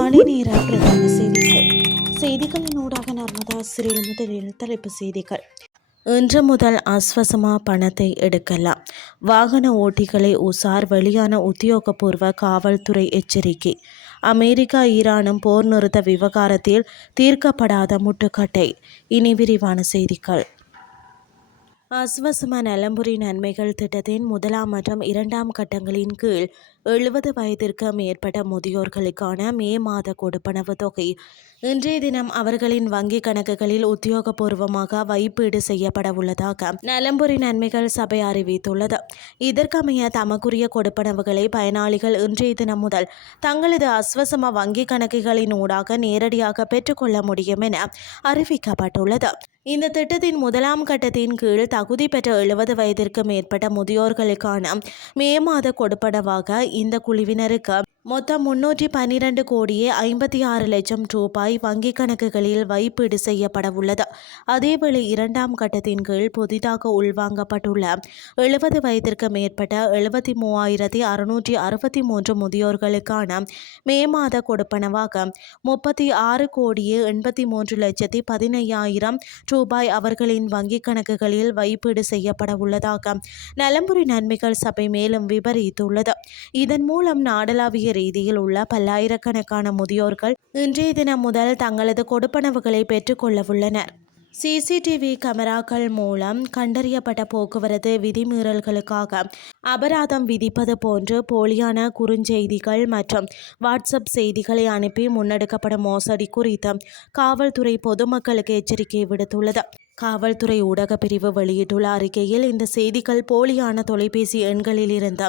காலை நேர பிரதான செய்திகளின் ஊடாக நர்மதா சிறில் முதலில் தலைப்பு செய்திகள். இன்று முதல் ஆஸ்வசமா பணத்தை எடுக்கலாம், வாகன ஓட்டிகளை உசார், வெளியான உத்தியோகபூர்வ காவல்துறை எச்சரிக்கை. அமெரிக்கா ஈரானும் போர் நிறுத்த விவகாரத்தில் தீர்க்கப்படாத முட்டுக்கட்டை. இனி விரிவான செய்திகள். ஆஸ்வசம நலம்புரி நன்மைகள் திட்டத்தின் முதலாம் மற்றும் இரண்டாம் கட்டங்களின் கீழ் 70 வயதிற்கு மேற்பட்ட முதியோர்களுக்கான மே மாத கொடுப்பனவு தொகை இன்றைய தினம் அவர்களின் வங்கிக் கணக்குகளில் உத்தியோகபூர்வமாக வைப்பீடு செய்யப்பட உள்ளதாக நலம்புரி நன்மைகள் சபை அறிவித்துள்ளது. இதற்கமைய தமக்குரிய கொடுப்பனவுகளை பயனாளிகள் இன்றைய தினம் முதல் தங்களது ஆஸ்வசம வங்கிக் கணக்குகளின் ஊடாக நேரடியாக பெற்றுக்கொள்ள முடியும் என அறிவிக்கப்பட்டுள்ளது. இந்த திட்டத்தின் முதலாம் கட்டத்தின் கீழ் தகுதி பெற்ற 70 வயதிற்கு மேற்பட்ட முதியோர்களுக்கான மே மாத கொடுப்பனவாக இந்த குழுவினருக்கு மொத்தம் 312 கோடியே 56 லட்சம் ரூபாய் வங்கிக் கணக்குகளில் வைப்பீடு செய்யப்பட உள்ளது. அதேவேளை இரண்டாம் கட்டத்தின் கீழ் புதிதாக உள்வாங்கப்பட்டுள்ள 70 வயதிற்கு மேற்பட்ட 73,663 முதியோர்களுக்கான மே மாத கொடுப்பனவாக 36 கோடியே 83 லட்சத்தி 15,000 ரூபாய் அவர்களின் வங்கிக் கணக்குகளில் வைப்பீடு செய்யப்பட உள்ளதாக நலம்புரி நன்மைகள் சபை மேலும் விவரித்துள்ளது. இதன் மூலம் நாடளாவிய ரீதியில் உள்ள பல்லாயிரக்கணக்கான முதியோர்கள் இன்றைய தினம் முதல் தங்களது கொடுப்பனவுகளை பெற்றுக்கொள்ளவுள்ளனர். சிசிடிவி கேமராக்கள் மூலம் கண்டறியப்பட்ட போக்குவரத்து விதிமீறல்களுக்காக அபராதம் விதிப்பது போன்று போலியான குறுஞ்செய்திகள் மற்றும் வாட்ஸ்அப் செய்திகளை அனுப்பி முன்னெடுக்கப்படும் மோசடி குறித்து காவல்துறை பொதுமக்களுக்கு எச்சரிக்கை விடுத்துள்ளது. காவல்துறை ஊடக பிரிவு வெளியிட்டுள்ள அறிக்கையில் இந்த செய்திகள் போலியான தொலைபேசி எண்களிலிருந்து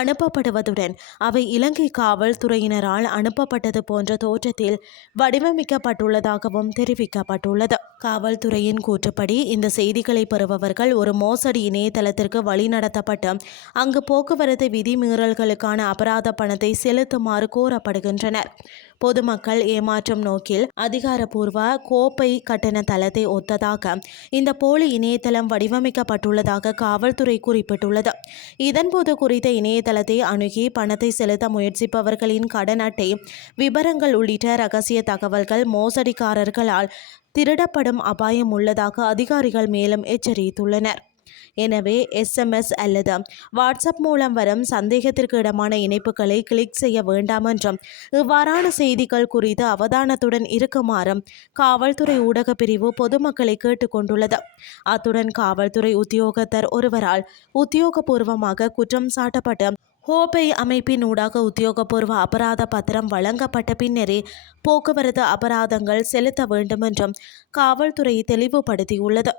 அனுப்பப்படுவதுடன் அவை இலங்கை காவல்துறையினரால் அனுப்பப்பட்டது போன்ற தோற்றத்தில் வடிவமைக்கப்பட்டுள்ளதாகவும் தெரிவிக்கப்பட்டுள்ளது. காவல்துறையின் கூற்றுப்படி இந்த செய்திகளை பெறுபவர்கள் ஒரு மோசடி இணையதளத்திற்கு வழிநடத்தப்பட்டு அங்கு போக்குவரத்து விதிமீறல்களுக்கான அபராத பணத்தை செலுத்துமாறு கோரப்படுகின்றனர். பொதுமக்கள் ஏமாற்றும் நோக்கில் அதிகாரப்பூர்வ கோப்பை கட்டண தளத்தை ஒத்ததாக இந்த போலி இணையதளம் வடிவமைக்கப்பட்டுள்ளதாக காவல்துறை குறிப்பிட்டுள்ளது. இதன்போது குறித்த இணையதளத்தை அணுகி பணத்தை செலுத்த முயற்சிப்பவர்களின் கடன் அட்டை விபரங்கள் உள்ளிட்ட ரகசிய தகவல்கள் மோசடிக்காரர்களால் திருடப்படும் அபாயம் உள்ளதாக அதிகாரிகள் மேலும் எச்சரித்துள்ளனர். எனவே SMS அல்லது வாட்ஸ்அப் மூலம் வரும் சந்தேகத்திற்கு இடமான இணைப்புகளை கிளிக் செய்ய வேண்டாம் என்றும் இவ்வாறான செய்திகள் குறித்து அவதானத்துடன் இருக்குமாறும் காவல்துறை ஊடக பிரிவு பொதுமக்களை கேட்டுக்கொண்டுள்ளது. அத்துடன் காவல்துறை உத்தியோகத்தர் ஒருவரால் உத்தியோகபூர்வமாக குற்றம் சாட்டப்பட்டு ஹோபை அமைப்பின் ஊடாக உத்தியோகபூர்வ அபராத பத்திரம் வழங்கப்பட்ட பின்னரே போக்குவரத்து அபராதங்கள் செலுத்த வேண்டும் என்றும் காவல்துறை தெளிவுபடுத்தியுள்ளது.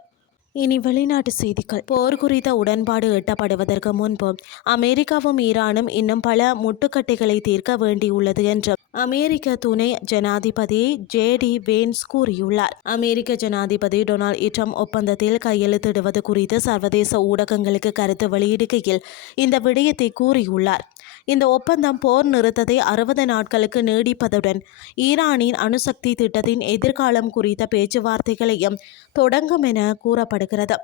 இனி வெளிநாட்டு செய்திகள். போர் குறித்த உடன்பாடு எட்டப்படுவதற்கு முன்பு அமெரிக்காவும் ஈரானும் இன்னும் பல முட்டுக்கட்டைகளை தீர்க்க வேண்டியுள்ளது என்று அமெரிக்க துணை ஜனாதிபதி JD வேன்ஸ் கூறியுள்ளார். அமெரிக்க ஜனாதிபதி டொனால்ட் ட்ரம்ப் ஒப்பந்தத்தில் கையெழுத்திடுவது குறித்து சர்வதேச ஊடகங்களுக்கு கருத்து வெளியிடுகையில் இந்த விடயத்தை கூறியுள்ளார். இந்த ஒப்பந்தம் போர் நிறுத்தத்தை 60 நாட்களுக்கு நீடிப்பதுடன் ஈரானின் அணுசக்தி திட்டத்தின் எதிர்காலம் குறித்த பேச்சுவார்த்தைகளையும் தொடங்கும் என கூறப்படுகிறது.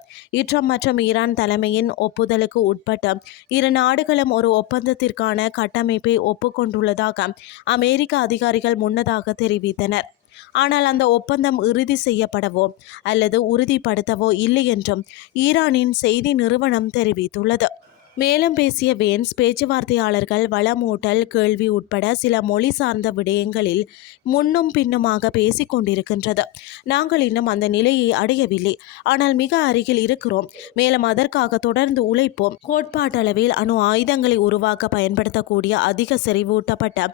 ட்ரம்ப் மற்றும் ஈரான் தலைமையின் ஒப்புதலுக்கு உட்பட்டு இரு நாடுகளும் ஒரு ஒப்பந்தத்திற்கான கட்டமைப்பை ஒப்புக்கொண்டுள்ளதாக அமெரிக்க அதிகாரிகள் முன்னதாக தெரிவித்தனர். ஆனால் அந்த ஒப்பந்தம் இறுதி செய்யப்படவோ அல்லது உறுதிப்படுத்தவோ இல்லை என்றும் ஈரானின் செய்தி நிறுவனம் தெரிவித்துள்ளது. மேலும் பேசிய வேன்ஸ், பேச்சுவார்த்தையாளர்கள் வளமூட்டல் கேள்வி உட்பட சில மொழி சார்ந்த விடயங்களில் முன்னும் பின்னுமாக பேசிக் கொண்டிருக்கின்றது. நாங்கள் இன்னும் அந்த நிலையை அடையவில்லை, ஆனால் மிக அருகில் இருக்கிறோம். மேலும் அதற்காக தொடர்ந்து உழைப்போம். கோட்பாட்டளவில் அணு ஆயுதங்களை உருவாக்க பயன்படுத்தக்கூடிய அதிக செறிவூட்டப்பட்ட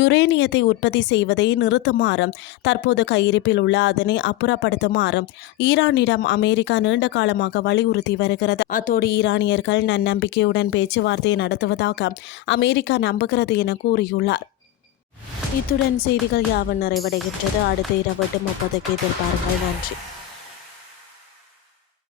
யுரேனியத்தை உற்பத்தி செய்வதை நிறுத்துமாறும் தற்போது கையிருப்பில் உள்ள அதனை அப்புறப்படுத்துமாறும் ஈரானிடம் அமெரிக்கா நீண்ட காலமாக வலியுறுத்தி வருகிறது. அத்தோடு ஈரானியர்கள் நன்னம்பிக்கை பேச்சுவார்த்தை நடத்துவதாக அமெரிக்கா நம்புகிறது என கூறியுள்ளார். இத்துடன் செய்திகள் யாவும் நிறைவடைகின்றது. அடுத்த இரவு 8:30 எதிர்பாருங்கள். நன்றி.